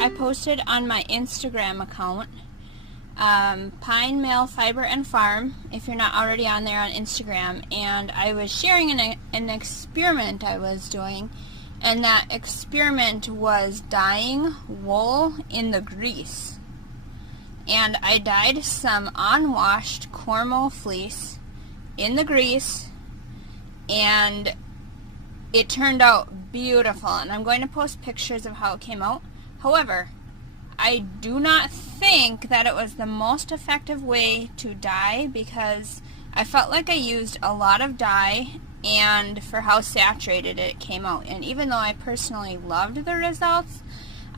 I posted on my Instagram account, Pine Male Fiber and Farm, if you're not already on there on Instagram, and I was sharing an experiment I was doing, and that experiment was dyeing wool in the grease. And I dyed some unwashed Cornmeal fleece in the grease, and it turned out beautiful, and I'm going to post pictures of how it came out. However, I do not think that it was the most effective way to dye, because I felt like I used a lot of dye and for how saturated it came out. And even though I personally loved the results,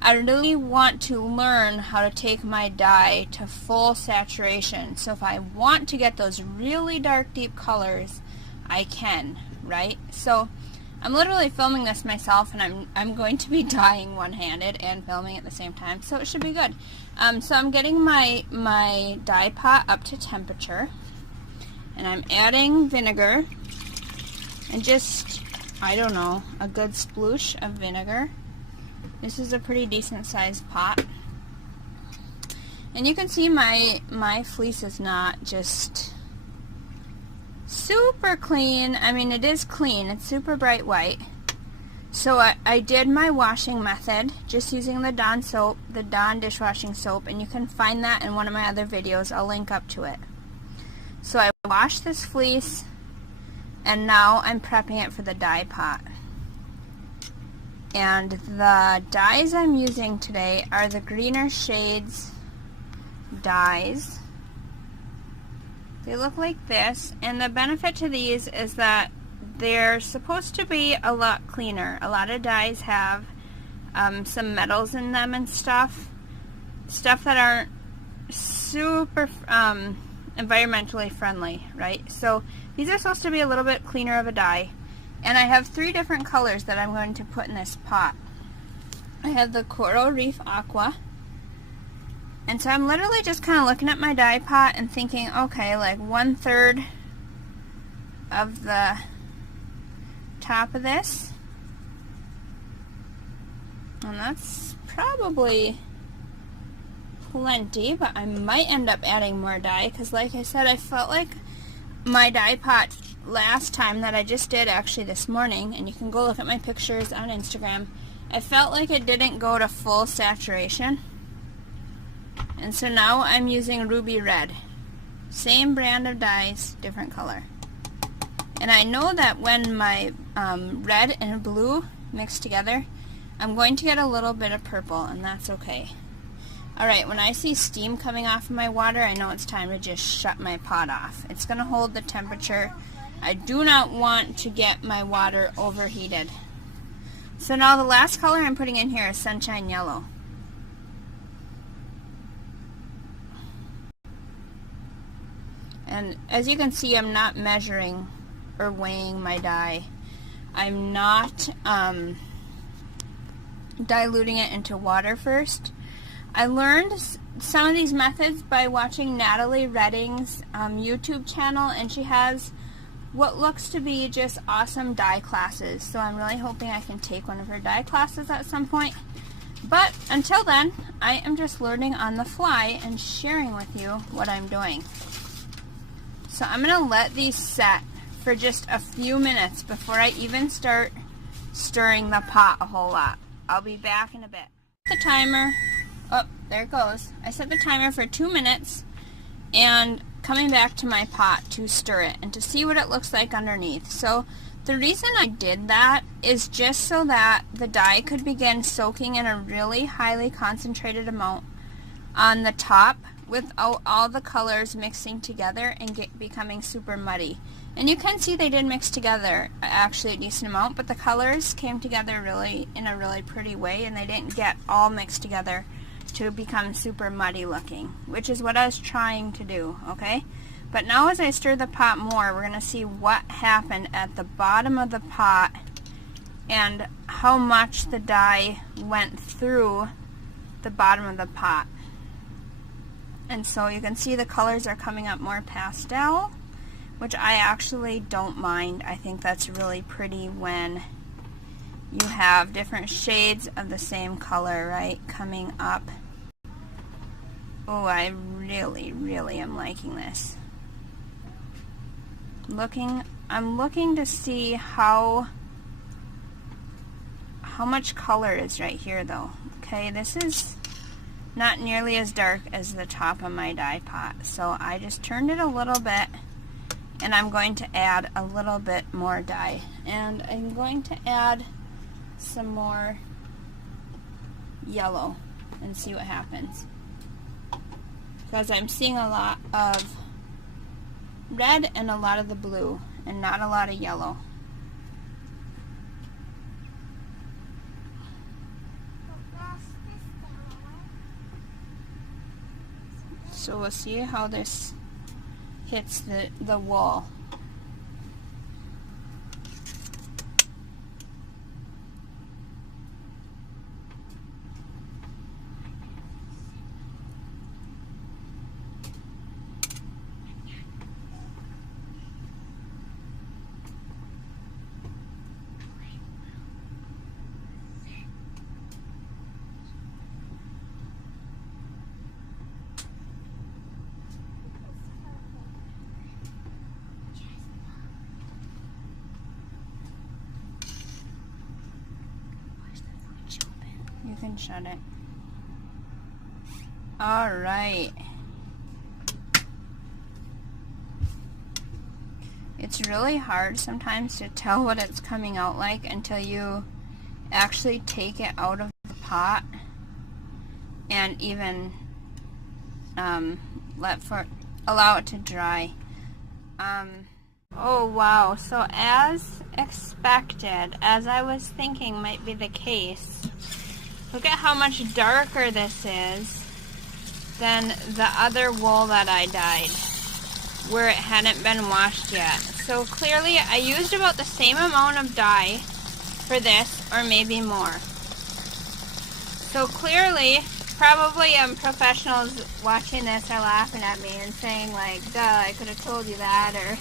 I really want to learn how to take my dye to full saturation. So if I want to get those really dark, deep colors, I can, right? So I'm literally filming this myself, and I'm going to be dyeing one-handed and filming at the same time, so it should be good. So I'm getting my dye pot up to temperature, and I'm adding vinegar, and just, I don't know, a good sploosh of vinegar. This is a pretty decent sized pot. And you can see my fleece is not just super clean. I mean, it is clean. It's super bright white. So I did my washing method just using the Dawn soap, the Dawn dishwashing soap, and you can find that in one of my other videos. I'll link up to it. So I washed this fleece, and now I'm prepping it for the dye pot. And the dyes I'm using today are the Greener Shades dyes. They look like this, and the benefit to these is that they're supposed to be a lot cleaner. A lot of dyes have some metals in them and stuff that aren't super environmentally friendly, right? So these are supposed to be a little bit cleaner of a dye. And I have 3 different colors that I'm going to put in this pot. I have the Coral Reef Aqua. And so I'm literally just kind of looking at my dye pot and thinking, okay, like 1/3 of the top of this. And that's probably plenty, but I might end up adding more dye, because like I said, I felt like my dye pot last time that I just did, actually this morning, and you can go look at my pictures on Instagram, I felt like it didn't go to full saturation. And so now I'm using Ruby Red. Same brand of dyes, different color. And I know that when my red and blue mix together, I'm going to get a little bit of purple, and that's okay. Alright, when I see steam coming off of my water, I know it's time to just shut my pot off. It's going to hold the temperature. I do not want to get my water overheated. So now the last color I'm putting in here is Sunshine Yellow. And as you can see, I'm not measuring or weighing my dye. I'm not diluting it into water first. I learned some of these methods by watching Natalie Redding's YouTube channel, and she has what looks to be just awesome dye classes. So I'm really hoping I can take one of her dye classes at some point. But until then, I am just learning on the fly and sharing with you what I'm doing. So I'm going to let these set for just a few minutes before I even start stirring the pot a whole lot. I'll be back in a bit. The timer. Oh, there it goes. I set the timer for 2 minutes, and coming back to my pot to stir it and to see what it looks like underneath. So the reason I did that is just so that the dye could begin soaking in a really highly concentrated amount on the top without all the colors mixing together and becoming super muddy. And you can see they did mix together actually a decent amount, but the colors came together really in a really pretty way, and they didn't get all mixed together to become super muddy looking, which is what I was trying to do, okay? But now as I stir the pot more, we're going to see what happened at the bottom of the pot and how much the dye went through the bottom of the pot. And so you can see the colors are coming up more pastel, which I actually don't mind. I think that's really pretty when you have different shades of the same color, right, coming up. Oh, I really, really am liking this. I'm looking to see how much color is right here though. Okay, this is not nearly as dark as the top of my dye pot, so I just turned it a little bit, and I'm going to add a little bit more dye, and I'm going to add some more yellow and see what happens, because I'm seeing a lot of red and a lot of the blue and not a lot of yellow. So we'll see how this hits the wall. You can shut it. Alright. It's really hard sometimes to tell what it's coming out like until you actually take it out of the pot and even allow it to dry. Oh wow, so as expected, as I was thinking might be the case, look at how much darker this is than the other wool that I dyed, where it hadn't been washed yet. So clearly I used about the same amount of dye for this, or maybe more. So clearly, probably professionals watching this are laughing at me and saying like, duh, I could have told you that, or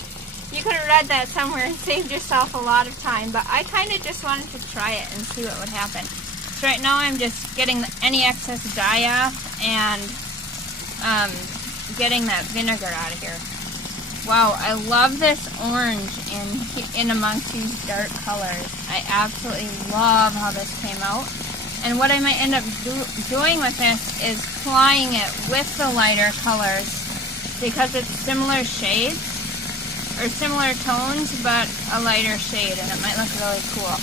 you could have read that somewhere and saved yourself a lot of time, but I kind of just wanted to try it and see what would happen. So right now I'm just getting any excess dye off and getting that vinegar out of here. Wow, I love this orange in amongst these dark colors. I absolutely love how this came out. And what I might end up doing with this is applying it with the lighter colors, because it's similar shades or similar tones but a lighter shade, and it might look really cool.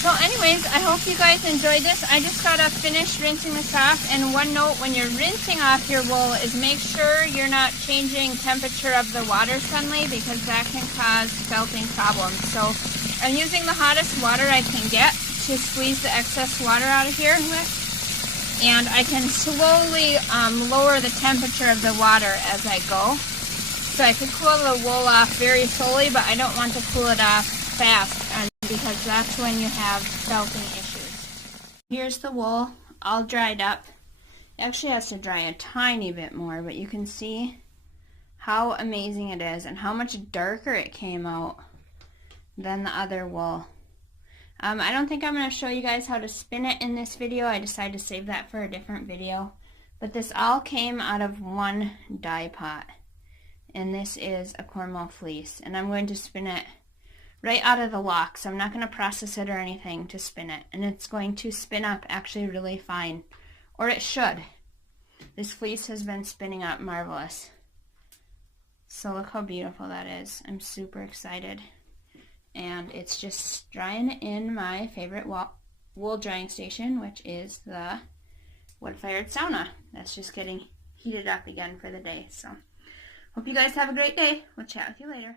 So anyways, I hope you guys enjoyed this. I just got to finish rinsing this off, and one note when you're rinsing off your wool is make sure you're not changing temperature of the water suddenly, because that can cause felting problems. So I'm using the hottest water I can get to squeeze the excess water out of here with, and I can slowly lower the temperature of the water as I go. So I could cool the wool off very slowly, but I don't want to cool it off fast, because that's when you have felting issues. Here's the wool all dried up. It actually has to dry a tiny bit more, but you can see how amazing it is and how much darker it came out than the other wool. I don't think I'm going to show you guys how to spin it in this video. I decided to save that for a different video. But this all came out of one dye pot. And this is a Cornwall fleece. And I'm going to spin it right out of the lock. So I'm not going to process it or anything to spin it. And it's going to spin up actually really fine. Or it should. This fleece has been spinning up marvelous. So look how beautiful that is. I'm super excited. And it's just drying in my favorite wool drying station, which is the wood-fired sauna. That's just getting heated up again for the day. So hope you guys have a great day. We'll chat with you later.